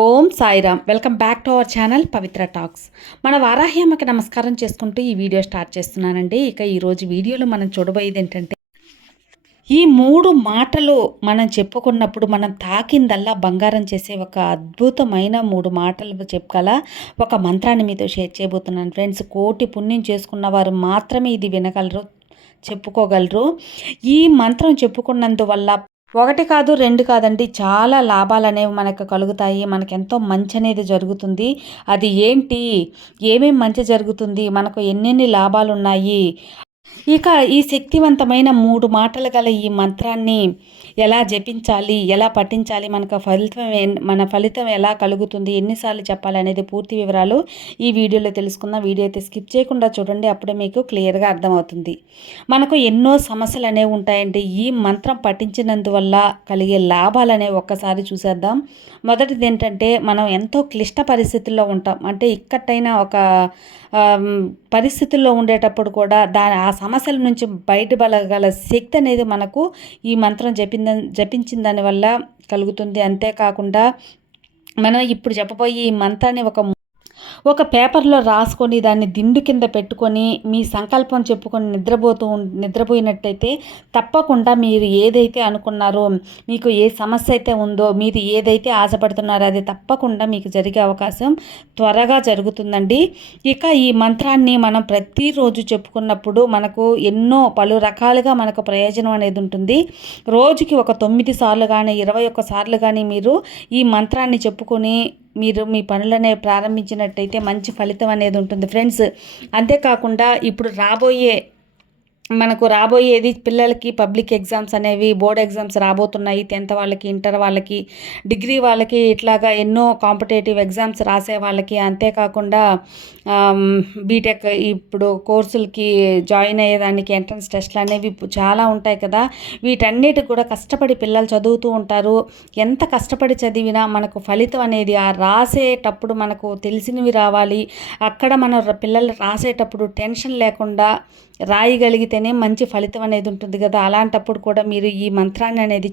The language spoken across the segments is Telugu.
Om Sairam. Welcome back to our channel Pavitra talks. మన వారాహి అమ్మకి నమస్కారం చేసుకుంటూ ఈ వీడియో స్టార్ట్ చేస్తున్నానండి. ఇక ఈరోజు వీడియోలో మనం చూడబోయేది ఏంటంటే, ఈ 3 మాటలు మనం చెప్పుకున్నప్పుడు మనం తాకిందల్లా బంగారం చేసే ఒక అద్భుతమైన 3 మాటలు చెప్పగల ఒక మంత్రాన్ని మీతో షేర్ చేయబోతున్నాను ఫ్రెండ్స్. కోటి పుణ్యం చేసుకున్న వారు మాత్రమే ఇది వినగలరు, చెప్పుకోగలరు. ఈ మంత్రం చెప్పుకున్నందువల్ల ఒకటి కాదు, 2 కాదండి, చాలా లాభాలనేవి మనకు కలుగుతాయి. మనకెంతో మంచి అనేది జరుగుతుంది. అది ఏంటి? ఏమేమి మంచి జరుగుతుంది? మనకు ఎన్నెన్ని లాభాలున్నాయి? ఇక ఈ శక్తివంతమైన 3 మాటలు గల ఈ మంత్రాన్ని ఎలా జపించాలి, ఎలా పఠించాలి, మన ఫలితం ఎలా కలుగుతుంది, ఎన్నిసార్లు చెప్పాలి అనేది పూర్తి వివరాలు ఈ వీడియోలో తెలుసుకుందాం. వీడియో అయితే స్కిప్ చేయకుండా చూడండి, అప్పుడే మీకు క్లియర్గా అర్థమవుతుంది. మనకు ఎన్నో సమస్యలు అనేవి ఉంటాయండి. ఈ మంత్రం పఠించినందువల్ల కలిగే లాభాలు అనేవి ఒక్కసారి చూసేద్దాం. మొదటిది ఏంటంటే, మనం ఎంతో క్లిష్ట పరిస్థితుల్లో ఉంటాం. అంటే ఇక్కట్టైనా ఒక పరిస్థితుల్లో ఉండేటప్పుడు కూడా ఆ సమస్యల నుంచి బయటపడగల శక్తి అనేది మనకు ఈ మంత్రం జపించిన దానివల్ల కలుగుతుంది. అంతేకాకుండా మనం ఇప్పుడు చెప్పబోయే ఈ మంత్రాన్ని ఒక పేపర్లో రాసుకొని దాన్ని దిండు కింద పెట్టుకొని మీ సంకల్పం చెప్పుకొని నిద్రపోయినట్టయితే తప్పకుండా మీరు ఏదైతే అనుకున్నారో, మీకు ఏ సమస్య అయితే ఉందో, మీరు ఏదైతే ఆశపడుతున్నారో అది తప్పకుండా మీకు జరిగే అవకాశం త్వరగా జరుగుతుందండి. ఇక ఈ మంత్రాన్ని మనం ప్రతిరోజు చెప్పుకున్నప్పుడు మనకు పలు రకాలుగా మనకు ప్రయోజనం అనేది ఉంటుంది. రోజుకి ఒక 9 సార్లు కానీ 21 సార్లు కానీ మీరు ఈ మంత్రాన్ని చెప్పుకొని మీరు మీ పనులనే ప్రారంభించినట్టయితే మంచి ఫలితం అనేది ఉంటుంది ఫ్రెండ్స్. అంతేకాకుండా ఇప్పుడు మనకు రాబోయేది పిల్లలకి పబ్లిక్ ఎగ్జామ్స్ అనేవి, బోర్డ్ ఎగ్జామ్స్ రాబోతున్నాయి. 10th వాళ్ళకి, ఇంటర్ వాళ్ళకి, డిగ్రీ వాళ్ళకి, ఇట్లాగా ఎన్నో కాంపిటేటివ్ ఎగ్జామ్స్ రాసే వాళ్ళకి, అంతేకాకుండా బీటెక్ ఇప్పుడు కోర్సులకి జాయిన్ అయ్యేదానికి ఎంట్రన్స్ టెస్ట్లు అనేవి చాలా ఉంటాయి కదా. వీటన్నిటికి కూడా కష్టపడి పిల్లలు చదువుతూ ఉంటారు. ఎంత కష్టపడి చదివినా మనకు ఫలితం అనేది ఆ రాసేటప్పుడు మనకు తెలిసినవి రావాలి. అక్కడ మన పిల్లలు రాసేటప్పుడు టెన్షన్ లేకుండా రాయగలిగితేనే మంచి ఫలితం అనేది ఉంటుంది కదా. అలాంటప్పుడు కూడా మీరు ఈ మంత్రాన్ని అనేది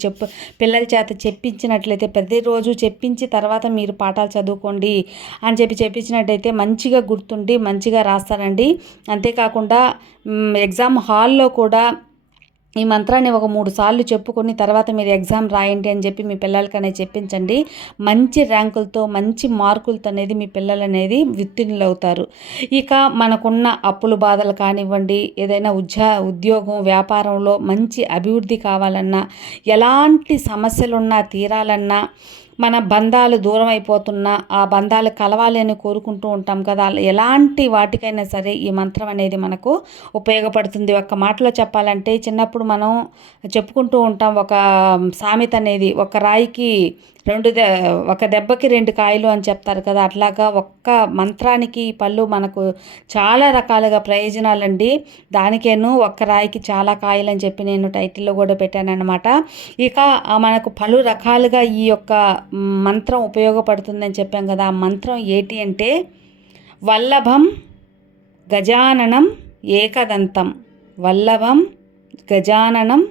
పిల్లల చేత చెప్పించినట్లయితే, ప్రతిరోజు చెప్పించి తర్వాత మీరు పాఠాలు చదువుకోండి అని చెప్పించినట్టయితే మంచిగా గుర్తుండి మంచిగా రాస్తారండి. అంతేకాకుండా ఎగ్జామ్ హాల్లో కూడా ఈ మంత్రాన్ని ఒక 3 సార్లు చెప్పుకొని తర్వాత మీరు ఎగ్జామ్ రాయండి అని చెప్పి మీ పిల్లలకనే చెప్పించండి. మంచి ర్యాంకులతో, మంచి మార్కులతో అనేది మీ పిల్లలు అనేది ఉత్తీర్ణులు అవుతారు. ఇక మనకున్న అప్పుల బాధలు కానివ్వండి, ఏదైనా ఉద్యోగం, వ్యాపారంలో మంచి అభివృద్ధి కావాలన్నా, ఎలాంటి సమస్యలున్నా తీరాలన్నా, మన బంధాలు దూరం అయిపోతున్నా ఆ బంధాలు కలవాలి అని కోరుకుంటూ ఉంటాం కదా. ఎలాంటి వాటికైనా సరే ఈ మంత్రం అనేది మనకు ఉపయోగపడుతుంది. ఒక్క మాటలో చెప్పాలంటే, చిన్నప్పుడు మనం చెప్పుకుంటూ ఉంటాం ఒక సామెత అనేది, ఒక దెబ్బకి 2 కాయలు అని చెప్తారు కదా. అట్లాగా ఒక్క మంత్రానికి పళ్ళు మనకు చాలా రకాలుగా ప్రయోజనాలండి. దానికేను ఒక్క రాయికి చాలా కాయలు అని చెప్పి నేను టైటిల్లో కూడా పెట్టానన్నమాట. ఇక మనకు పలు రకాలుగా ఈ యొక్క మంత్రం ఉపయోగపడుతుందని చెప్పాం కదా. ఆ మంత్రం ఏంటి అంటే, వల్లభం గజాననం ఏకదంతం. వల్లభం గజాననం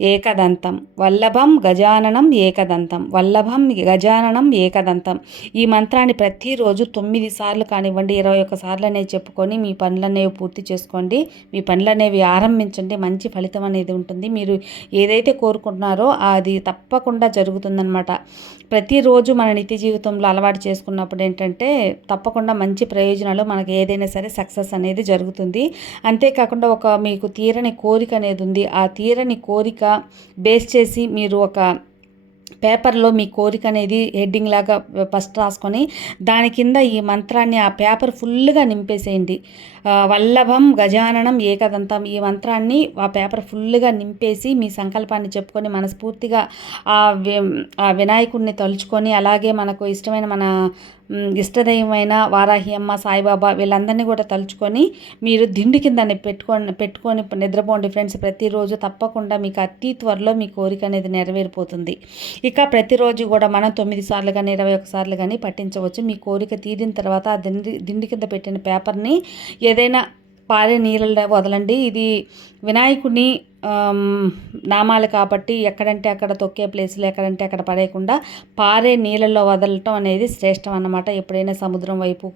ఏకదంతం. వల్లభం గజాననం ఏకదంతం. వల్లభం గజాననం ఏకదంతం. ఈ మంత్రాన్ని ప్రతిరోజు 9 సార్లు కానివ్వండి, 21 సార్లు అనేవి చెప్పుకొని మీ పనులనేవి పూర్తి చేసుకోండి. మీ పనులనేవి ఆరంభించండి. మంచి ఫలితం అనేది ఉంటుంది. మీరు ఏదైతే కోరుకుంటున్నారో అది తప్పకుండా జరుగుతుందనమాట. ప్రతిరోజు మన నిత్య జీవితంలో అలవాటు చేసుకున్నప్పుడు ఏంటంటే తప్పకుండా మంచి ప్రయోజనాలు, మనకు ఏదైనా సరే సక్సెస్ అనేది జరుగుతుంది. అంతేకాకుండా మీకు తీరని కోరిక అనేది ఉంది. ఆ తీరని కోరిక బేస్ చేసి మీరు ఒక పేపర్లో మీ కోరిక అనేది హెడ్డింగ్ లాగా ఫస్ట్ రాసుకొని దాని కింద ఈ మంత్రాన్ని ఆ పేపర్ ఫుల్గా నింపేసేయండి. వల్లభం గజాననం ఏకదంతం. ఈ మంత్రాన్ని ఆ పేపర్ ఫుల్గా నింపేసి మీ సంకల్పాన్ని చెప్పుకొని మనస్ఫూర్తిగా ఆ వినాయకుడిని తలుచుకొని, అలాగే మనకు ఇష్టమైన మన ఇష్టదైవమైన వారాహి అమ్మ, సాయిబాబా వీళ్ళందరినీ కూడా తలుచుకొని మీరు దిండు కింద పెట్టుకొని నిద్రపోండి ఫ్రెండ్స్. ప్రతిరోజు తప్పకుండా మీకు అతి త్వరలో మీ కోరిక అనేది నెరవేరిపోతుంది. ఇక ప్రతిరోజు కూడా మనం 9 సార్లు కానీ 21 సార్లు కానీ పఠించవచ్చు. మీ కోరిక తీరిన తర్వాత ఆ దిండు కింద పెట్టిన పేపర్ని ఏదైనా పారే నీళ్ళలో వదలండి. ఇది వినాయకుడిని నామాలు కాబట్టి ఎక్కడంటే అక్కడ తొక్కే ప్లేసులు ఎక్కడంటే అక్కడ పడేయకుండా పారే నీళ్ళల్లో వదలటం అనేది శ్రేష్టం అన్నమాట. ఎప్పుడైనా సముద్రం వైపు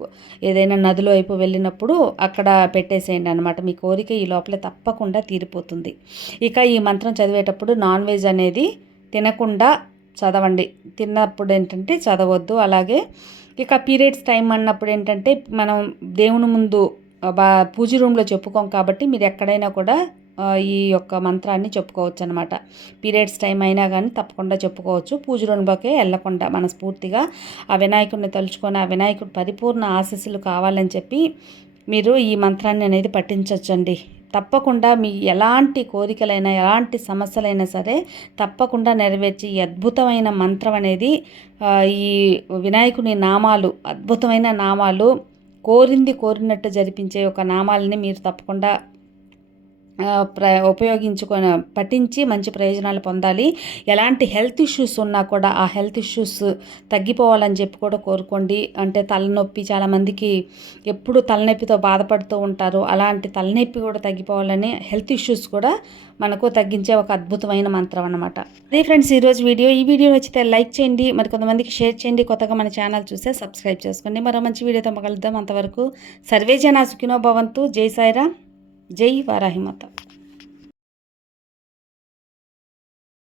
ఏదైనా నదుల వైపు వెళ్ళినప్పుడు అక్కడ పెట్టేసేయండి అన్నమాట. మీ కోరిక ఈ లోపలే తప్పకుండా తీరిపోతుంది. ఇక ఈ మంత్రం చదివేటప్పుడు నాన్ వెజ్ అనేది తినకుండా చదవండి. తిన్నప్పుడు ఏంటంటే చదవద్దు. అలాగే ఇక పీరియడ్స్ టైం అన్నప్పుడు ఏంటంటే మనం దేవుని ముందు పూజ రూమ్లో చెప్పుకోం కాబట్టి మీరు ఎక్కడైనా కూడా ఈ యొక్క మంత్రాన్ని చెప్పుకోవచ్చు అనమాట. పీరియడ్స్ టైం అయినా కానీ తప్పకుండా చెప్పుకోవచ్చు. పూజ రూమ్లోకే వెళ్ళకుండా మనస్ఫూర్తిగా ఆ వినాయకుడిని తలుచుకొని ఆ వినాయకుడి పరిపూర్ణ ఆశీస్సులు కావాలని చెప్పి మీరు ఈ మంత్రాన్ని అనేది పఠించవచ్చండి. తప్పకుండా మీ ఎలాంటి కోరికలైనా ఎలాంటి సమస్యలైనా సరే తప్పకుండా నెరవేర్చి ఈ అద్భుతమైన మంత్రం అనేది ఈ వినాయకుని నామాలు అద్భుతమైన నామాలు కోరింది కోరినట్టు జరిపించే ఒక నామాలని మీరు తప్పకుండా ఉపయోగించుకొని పఠించి మంచి ప్రయోజనాలు పొందాలి. ఎలాంటి హెల్త్ ఇష్యూస్ ఉన్నా కూడా ఆ హెల్త్ ఇష్యూస్ తగ్గిపోవాలని చెప్పి కూడా కోరుకోండి. అంటే తలనొప్పి చాలామందికి ఎప్పుడు తలనొప్పితో బాధపడుతూ ఉంటారు. అలాంటి తలనొప్పి కూడా తగ్గిపోవాలని హెల్త్ ఇష్యూస్ కూడా మనకు తగ్గించే ఒక అద్భుతమైన మంత్రం అన్నమాట. అదే ఫ్రెండ్స్ ఈరోజు ఈ వీడియో నచ్చితే లైక్ చేయండి, మరి కొంతమందికి షేర్ చేయండి. కొత్తగా మన ఛానల్ చూస్తే సబ్స్క్రైబ్ చేసుకోండి. మరో మంచి వీడియోతో కలుద్దాం. అంతవరకు సర్వే జనా సుఖినో భవంతు. జై సాయిరామ్, జై వారాహి మాత.